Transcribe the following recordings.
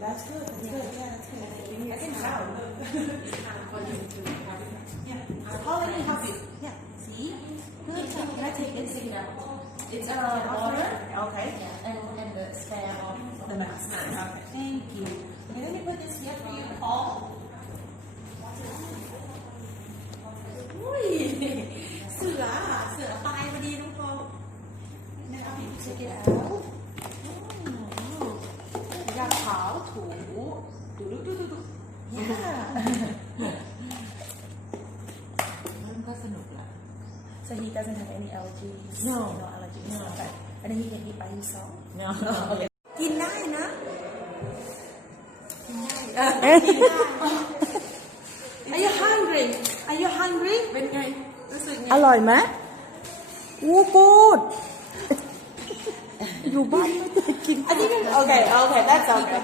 That's good. That's good. Yeah, that's good. I can tell. Yeah. So let me help you. Yeah. See? Good. Can I take it? Take it out. It's uh, water. Okay. Yeah, and, and the spare of The mask. Okay. Thank you. Okay, let me put this here for you, Paul. อุ้ No. no allergies No. okay and then he can eat by himself เนาะกินได้นะ Are you hungry Are you hungry เป็นไง รู้สึกไง อร่อยไหมอู้กูดอยู่บ้านไม่ได้กิน I think okay okay that's okay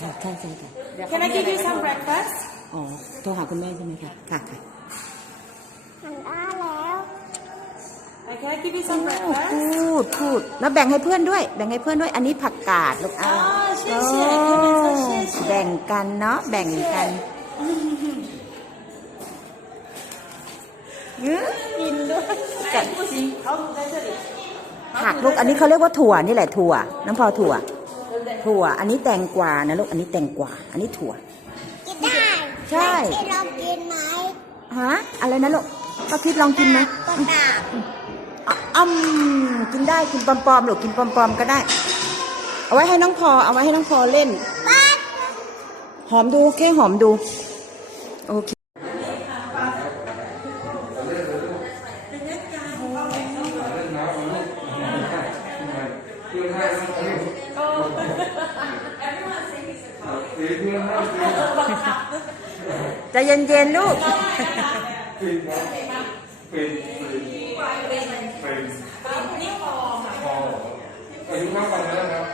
ค่ะใช่ใช่ค่ะ Can I give you some breakfast อ๋อ โทรหาคุณแม่ใช่ไหมคะ ค่ะค่ะ can give you some พูด breakfast? พูดพูดแล้วแบ่งให้เพื่อนด้วย แบ่งให้เพื่อนด้วย อันนี้ผักกาดลูกอ้าวแบ่งกันเนาะแบ่งกันเยอะ Can I put it? เอาได้เท่ผักลูกอันนี้เขาเรียกว่าถั่วนี่แหละถั่ว น้ำพอถั่ว ถั่ว อันนี้แตงกวานะลูกอันนี้แตงกวาอันนี้ถั่ว กินได้ใช่ ที่เรากินไหมฮะอะไรนะลูกป้าคิดลองกินไหม กระดา อ้ำกินได้กินปอมๆหรือกินปอมๆก็ได้ เอาไว้ให้น้องพอ เอาไว้ให้น้องพอเล่น หอมดูแค่หอมดู โอเคใจะเย็นๆลูก เป็นเป็นเป็นพออายุมากกว่านั้นนะครับ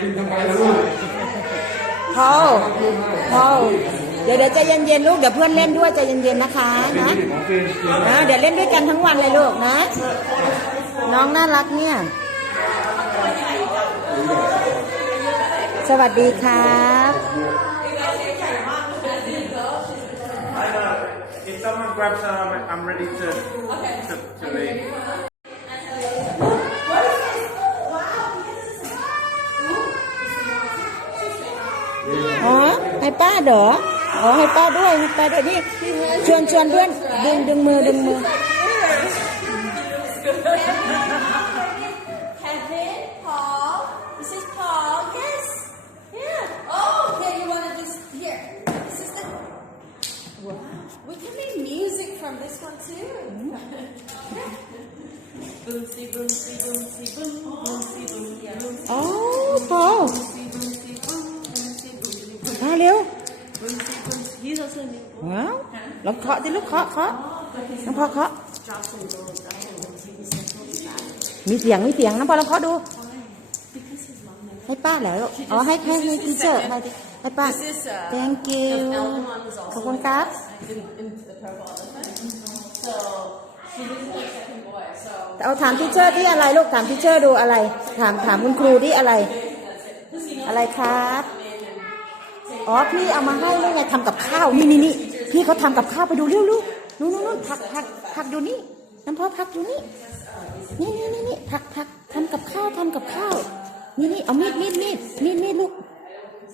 กินทำไมล่ะลูก พอลพอลเดี๋ยวเดี๋ยวใจเย็นๆลูกเดี๋ยวเพื่อนเล่นด้วยใจเย็นๆนะคะนะนะเดี๋ยวเล่นด้วยกันทั้งวันเลยลูกนะ น้องน่ารักเนี่ย สวัสดีครับ If someone grabs some, I'm ready to to, to leave. อ๋อ ให้ป้าเด้ออ๋อให้ป้าด้วยให้ป้าด้วยนี่ชวนชวนเพื่อนดึงดึงมือดึงมือ ว้าวลองเคาะดิลูกเคาะเคาะน้องพอเคาะมีเสียงมีเสียงน้องพอลองเคาะดู ให้ป้าเหรอลูกอ๋อให้ให้ให้ทีเชอร์ให้ให้ป้า Thank you ขอบคุณครับเอาถามทีเชอร์ที่อะไรลูกถามทีเชอร์ดูอะไร ถามถามคุณครูที่อะไร อะไรครับ อ๋อพี่เอามาให้เลยไงทำกับข้าวนี่นี่นี่พี่เขาทำกับข้าวไปดูเร็วลูกนู่นนู่นผักผักผักอยู่นี่น้ำพ่อผักอยู่นี่นี่นี่นี่นี่ผักผักทำกับข้าวทำกับข้าวนี่นี่เอามีดมีดมีดมีดมีดลูก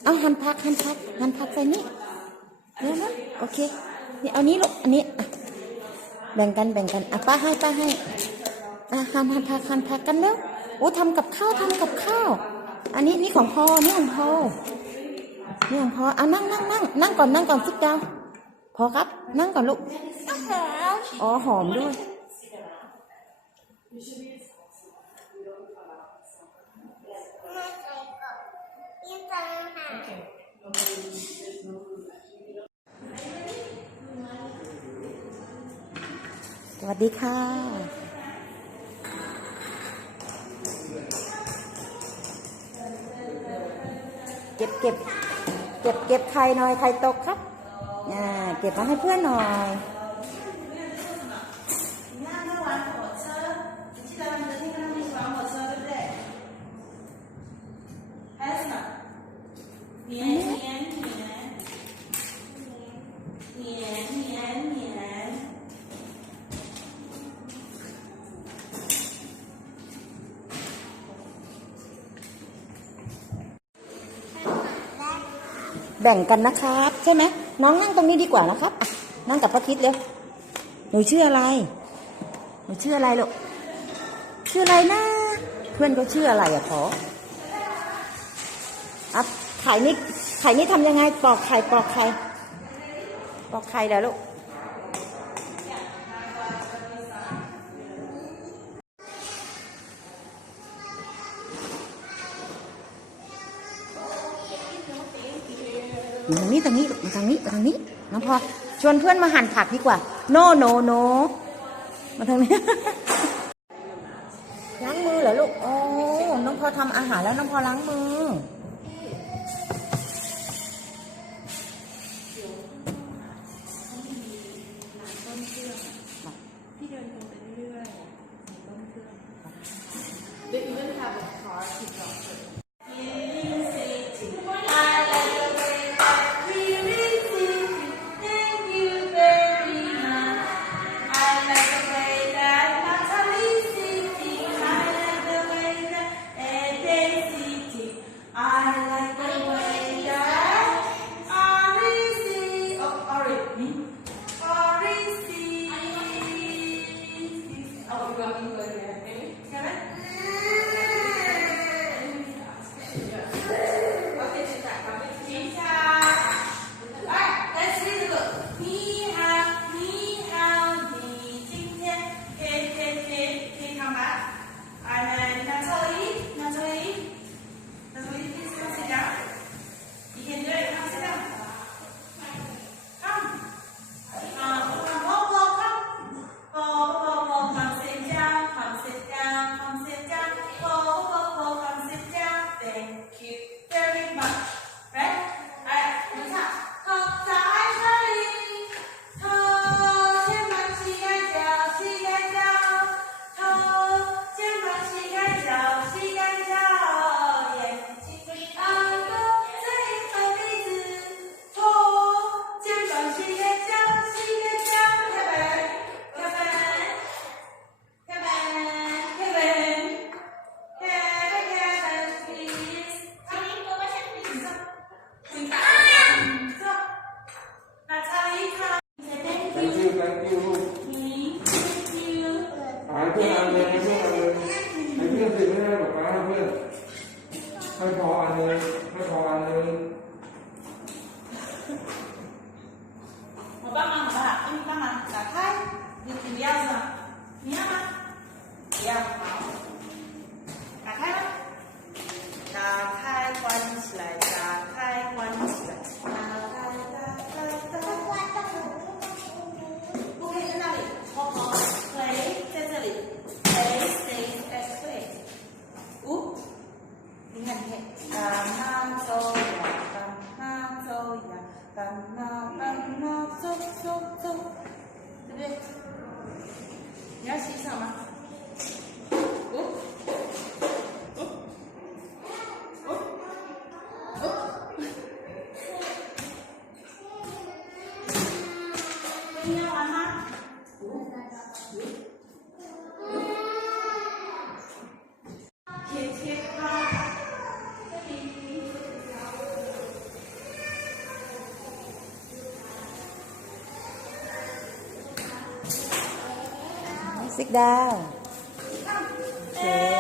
เอาหั่นผักหั่นผักหั่นผักใส่นี่เร็วนะโอเคนี่เอานี้ลูกอันนี้แบ่งกันแบ่งกันอะป้าให้ป้าให้อะหั่นหั่นผักหั่นผักกันแล้วโอ้ทำกับข้าวทำกับข้าว อันนี้นี่ของพ่อนี่ของพ่อ เนี่ของพ่ออะนั่งนั่งนั่งนั่งก่อนนั่งก่อนซิดดาวพอครับ นั่งก่อนลูกอ๋อหอมด้วยสวัสดีค่ะ เก็บเก็บ เก็บเก็บไข่หน่อยไข่ตกครับอ่าเก็บมาให้เพื่อนหน่อย แบ่งกันนะครับ ใช่ไหมน้องนั่งตรงนี้ดีกว่านะครับนั่งกับพ่อคิดเร็วหนูชื่ออะไร หนูชื่ออะไรลูกชื่ออะไรนะ เพื่อนก็ชื่ออะไรอะขออะไข่นี่ไข่นี่ทำยังไงปอกไข่ปอกไข่ปอกไข่แล้วลูก นี้ทางนี้มาทางนี้มาทางนี้น้องพอชวนเพื่อนมาหั่นผักดีกว่า โนโนโนมาทางนี้ล้างมือเหรอลูกโอ้น้องพอทำอาหารแล้วน้องพอล้างมือ ，Thank thank you。you sit down โอเค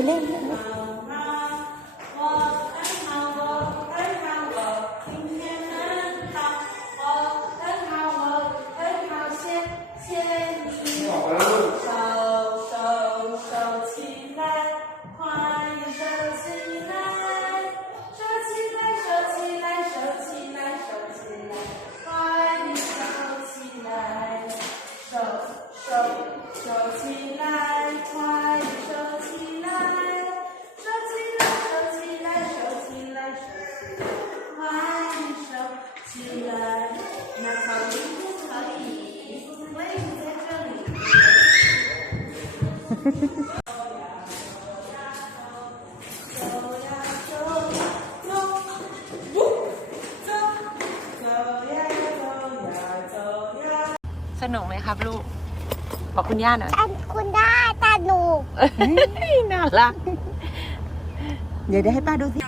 Belén. สนุกไหมครับลูก บอกคุณย่าหน่อย คุณย่าตาหนู น่ารัก เดี๋ยวได้ให้ป้าดูสิ